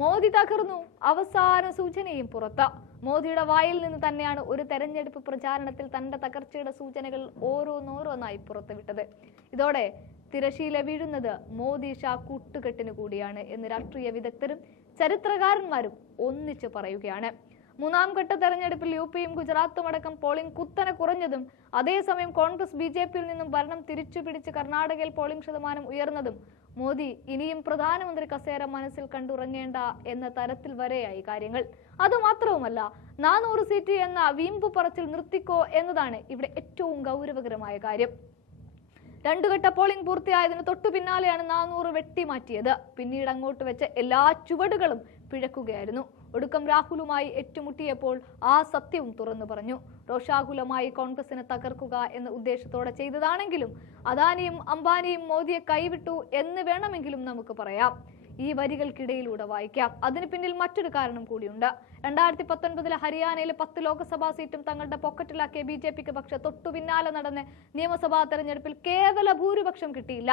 മോദി തകർന്നു, അവസാന സൂചനയും പുറത്ത്. മോദിയുടെ വായിൽ നിന്ന് തന്നെയാണ് ഒരു തെരഞ്ഞെടുപ്പ് പ്രചാരണത്തിൽ തന്റെ തകർച്ചയുടെ സൂചനകൾ ഓരോന്നോരോന്നായി പുറത്തുവിട്ടത്. ഇതോടെ തിരശീല വീഴുന്നത് മോദി ഷാ കൂട്ടുകെട്ടിന് കൂടിയാണ് എന്ന് രാഷ്ട്രീയ വിദഗ്ധരും ചരിത്രകാരന്മാരും ഒന്നിച്ചു പറയുകയാണ്. മൂന്നാം ഘട്ട തെരഞ്ഞെടുപ്പിൽ യുപിയും ഗുജറാത്തും അടക്കം പോളിംഗ് കുത്തനെ കുറഞ്ഞതും അതേസമയം കോൺഗ്രസ് ബി.ജെ.പിയിൽ നിന്നും ഭരണം തിരിച്ചുപിടിച്ച് കർണാടകയിൽ പോളിംഗ് ശതമാനം ഉയർന്നതും മോദി ഇനിയും പ്രധാനമന്ത്രി കസേര മനസ്സിൽ കണ്ടുറങ്ങേണ്ട എന്ന തരത്തിൽ വരെയായി കാര്യങ്ങൾ. അതുമാത്രവുമല്ല, 400 സീറ്റ് എന്ന വീമ്പു പറച്ചിൽ നിർത്തിക്കോ എന്നതാണ് ഇവിടെ ഏറ്റവും ഗൗരവകരമായ കാര്യം. രണ്ടുഘട്ട പോളിംഗ് പൂർത്തിയായതിന് തൊട്ടു പിന്നാലെയാണ് 400 വെട്ടിമാറ്റിയത്. പിന്നീട് അങ്ങോട്ട് വെച്ച എല്ലാ ചുവടുകളും പിഴക്കുകയായിരുന്നു. ഒടുക്കം രാഹുലുമായി ഏറ്റുമുട്ടിയപ്പോൾ ആ സത്യവും തുറന്നു പറഞ്ഞു. രോഷാകുലമായി കോൺഗ്രസിനെ തകർക്കുക എന്ന ഉദ്ദേശത്തോടെ ചെയ്തതാണെങ്കിലും അദാനിയും അംബാനിയും മോദിയെ കൈവിട്ടു എന്ന് വേണമെങ്കിലും നമുക്ക് പറയാം. ഈ വരികൾക്കിടയിലൂടെ വായിക്കാം. അതിന് പിന്നിൽ മറ്റൊരു കാരണം കൂടിയുണ്ട്. 2019 ഹരിയാനയിലെ 10 ലോക്സഭാ സീറ്റും തങ്ങളുടെ പോക്കറ്റിലാക്കിയ ബി.ജെ.പിക്ക് പക്ഷെ തൊട്ടു പിന്നാലെ നടന്ന നിയമസഭാ തെരഞ്ഞെടുപ്പിൽ കേവല ഭൂരിപക്ഷം കിട്ടിയില്ല.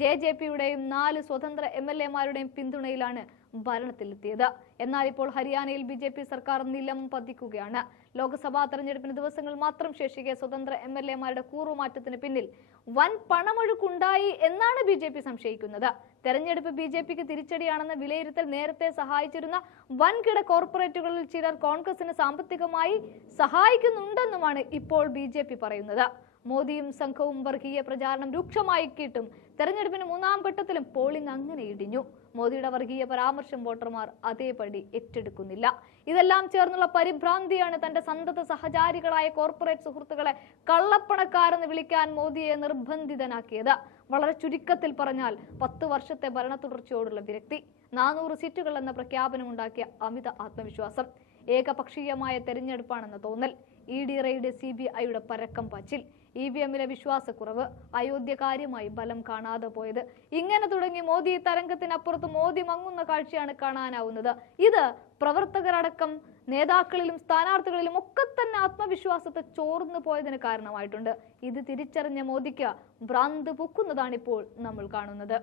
ജെ.ജെ.പിയുടെയും 4 സ്വതന്ത്ര എം.എൽ.എമാരുടെയും പിന്തുണയിലാണ് ഭരണത്തിലെത്തിയത്. എന്നാൽ ഇപ്പോൾ ഹരിയാനയിൽ ബി.ജെ.പി സർക്കാർ നിലം പതിക്കുകയാണ്. ലോക്സഭാ തെരഞ്ഞെടുപ്പിന് ദിവസങ്ങൾ മാത്രം ശേഷിക്കെ സ്വതന്ത്ര എം.എൽ.എമാരുടെ കൂറുമാറ്റത്തിന് പിന്നിൽ വൻ പണമൊഴുക്കുണ്ടായി എന്നാണ് ബി.ജെ.പി സംശയിക്കുന്നത്. തെരഞ്ഞെടുപ്പ് ബി.ജെ.പിക്ക് തിരിച്ചടിയാണെന്ന വിലയിരുത്തൽ നേരത്തെ സഹായിച്ചിരുന്ന വൻകിട കോർപ്പറേറ്റുകളിൽ ചിലർ കോൺഗ്രസിന് സാമ്പത്തികമായി സഹായിക്കുന്നുണ്ടെന്നുമാണ് ഇപ്പോൾ ബി.ജെ.പി പറയുന്നത്. മോദിയും സംഘവും വർഗീയ പ്രചാരണം രൂക്ഷമാക്കിയിട്ടും തെരഞ്ഞെടുപ്പിന് മൂന്നാം ഘട്ടത്തിലും പോളിംഗ് അങ്ങനെ ഇടിഞ്ഞു. മോദിയുടെ വർഗീയ പരാമർശം വോട്ടർമാർ അതേപടി ഏറ്റെടുക്കുന്നില്ല. ഇതെല്ലാം ചേർന്നുള്ള പരിഭ്രാന്തിയാണ് തന്റെ സന്തത സഹചാരികളായ കോർപ്പറേറ്റ് സുഹൃത്തുക്കളെ കള്ളപ്പണക്കാരെന്ന് വിളിക്കാൻ മോദിയെ നിർബന്ധിതനാക്കിയത്. വളരെ ചുരുക്കത്തിൽ പറഞ്ഞാൽ 10 വർഷത്തെ ഭരണ തുടർച്ചയോടുള്ള വിരക്തി, 400 സീറ്റുകൾ എന്ന പ്രഖ്യാപനമുണ്ടാക്കിയ അമിത ആത്മവിശ്വാസം, ഏകപക്ഷീയമായ തെരഞ്ഞെടുപ്പാണെന്ന തോന്നൽ, ED റെയ്ഡ്, CBIയുടെ പരക്കം പാച്ചിൽ, EVM-ലെ വിശ്വാസക്കുറവ്, അയോധ്യ കാര്യമായി ബലം കാണാതെ പോയത്, ഇങ്ങനെ തുടങ്ങി മോദി തരംഗത്തിനപ്പുറത്ത് മോദി മങ്ങുന്ന കാഴ്ചയാണ് കാണാനാവുന്നത്. ഇത് പ്രവർത്തകരടക്കം നേതാക്കളിലും സ്ഥാനാർത്ഥികളിലും ഒക്കെ തന്നെ ആത്മവിശ്വാസത്തെ ചോർന്നു പോയതിന് കാരണമായിട്ടുണ്ട്. ഇത് തിരിച്ചറിഞ്ഞ മോദിക്ക് ഭ്രാന്ത് പൊക്കുന്നതാണിപ്പോൾ നമ്മൾ കാണുന്നത്.